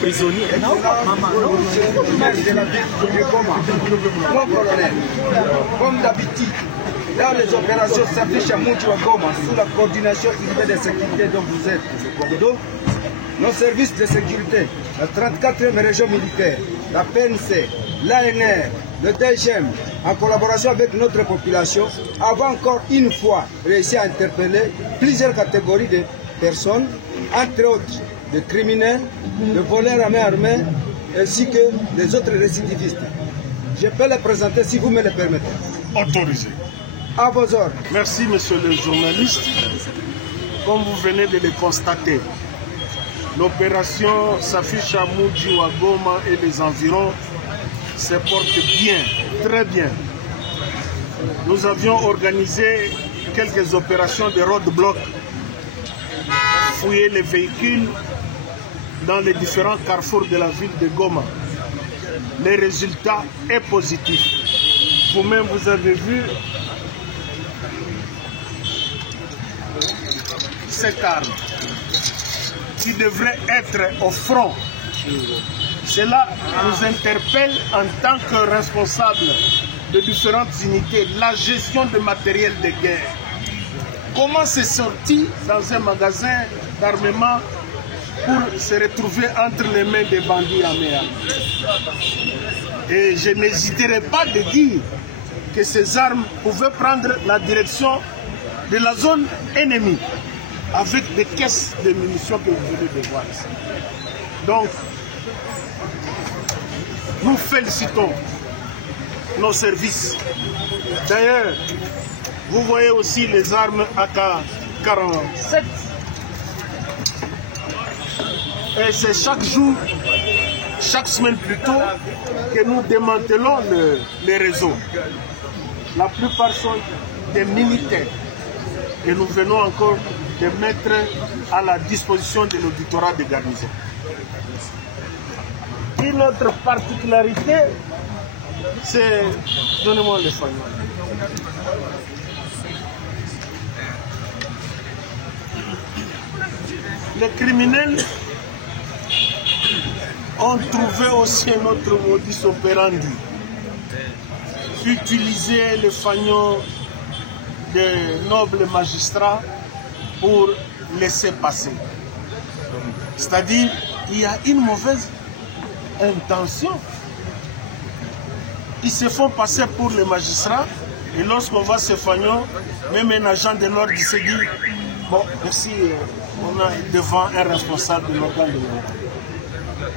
Prisonnier. Mon colonel, comme d'habitude, dans les opérations s'affichent à Mouti wa Goma sous la coordination unité de sécurité dont vous êtes. Nos services de sécurité, la 34e région militaire, la PNC, l'ANR, le DGM, en collaboration avec notre population, avons encore une fois réussi à interpeller plusieurs catégories de personnes, entre autres de criminels, de voleurs à main armée, ainsi que des autres récidivistes. Je peux les présenter si vous me le permettez. Autorisé. À vos ordres. Merci, monsieur le journaliste. Comme vous venez de le constater, l'opération s'affiche à Mouji wa Goma et les environs se porte bien, très bien. Nous avions organisé quelques opérations de roadblock, fouiller les véhicules dans les différents carrefours de la ville de Goma. Le résultat est positif. Vous-même, vous avez vu cette arme qui devrait être au front. Cela nous interpelle en tant que responsables de différentes unités, la gestion de matériel de guerre. Comment c'est sorti dans un magasin d'armement pour se retrouver entre les mains des bandits armés? Et je n'hésiterai pas de dire que ces armes pouvaient prendre la direction de la zone ennemie avec des caisses de munitions que vous venez de voir ici. Donc, nous félicitons nos services. D'ailleurs, vous voyez aussi les armes AK-47. Et c'est chaque jour, chaque semaine plutôt, que nous démantelons les réseaux. La plupart sont des militaires. Et nous venons encore de mettre à la disposition de l'auditorat de garnison. Une autre particularité, c'est... Donnez-moi le fagnon. Les criminels ont trouvé aussi un autre modus operandi. Utiliser le fagnon des nobles magistrats pour laisser passer. C'est-à-dire, il y a une mauvaise intention. Ils se font passer pour les magistrats et lorsqu'on voit ce fagnon, même un agent de l'ordre qui se dit bon, ici, on a devant un responsable de l'organe de l'ordre.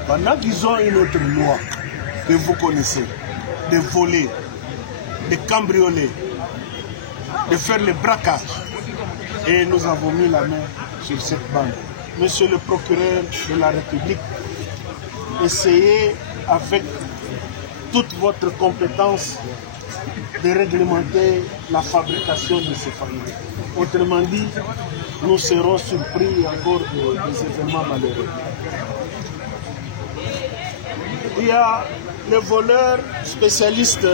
Pendant qu'ils ont une autre loi que vous connaissez, de voler, de cambrioler, de faire le braquage. Et nous avons mis la main sur cette bande. Monsieur le procureur de la République, essayez avec toute votre compétence de réglementer la fabrication de ces fagnots. Autrement dit, nous serons surpris encore des événements malheureux. Il y a les voleurs spécialistes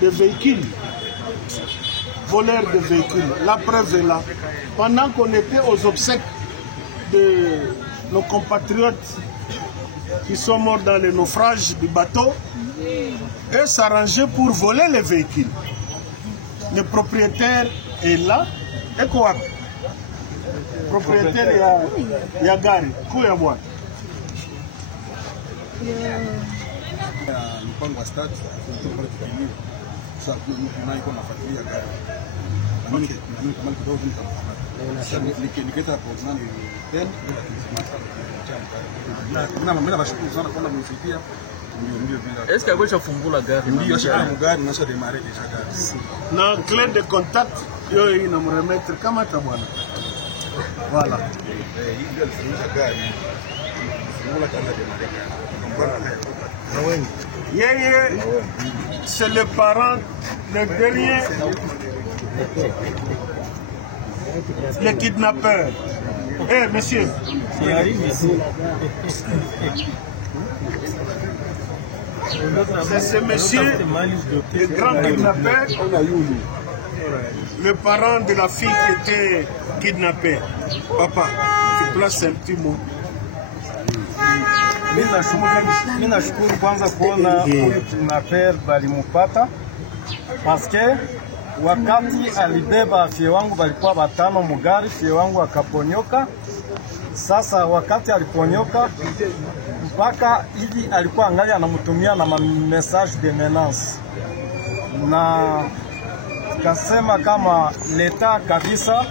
de véhicules. Voleurs de véhicules. La preuve est là. Pendant qu'on était aux obsèques de nos compatriotes qui sont morts dans les naufrages du bateau, eux s'arrangeaient pour voler les véhicules. Le propriétaire est là. Et quoi? Le propriétaire, il y a gari. Kouyaboua. Mpango wa stade tulikuwa tukiamini sasa kuna iko nafuatilia gari na mimi kama kidogo nikita hapo nani tena na mimi nashukuru sana kwa mnifikia ndio bila. Est-ce que agocha fungula gari? Ndio shaka gari na sasa demare kisha gari na clé de contact yo ina mremettre kama tabwana. Voilà. Hii ndio gari Yeye, c'est le parent, le dernier, le kidnappeur. Eh, monsieur. C'est ce monsieur, le grand kidnappeur, le parent de la fille qui était kidnappée. Papa, tu places un petit mot. Mimi nashukuru kwanza kuona huyu kidnapper balimupata, paske wakati alibeba fie wangu walikuwa batano mugari, fie wangu akaponyoka. Sasa wakati aliponyoka mpaka hivi alikuwa angali anamutumia na message de menace, na kasema kama leta kabisa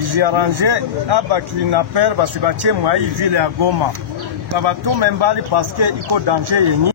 ijiaranje aba kidnapper basibache mwa hii vile ya Goma, babatume mbali paske iko danger yenye.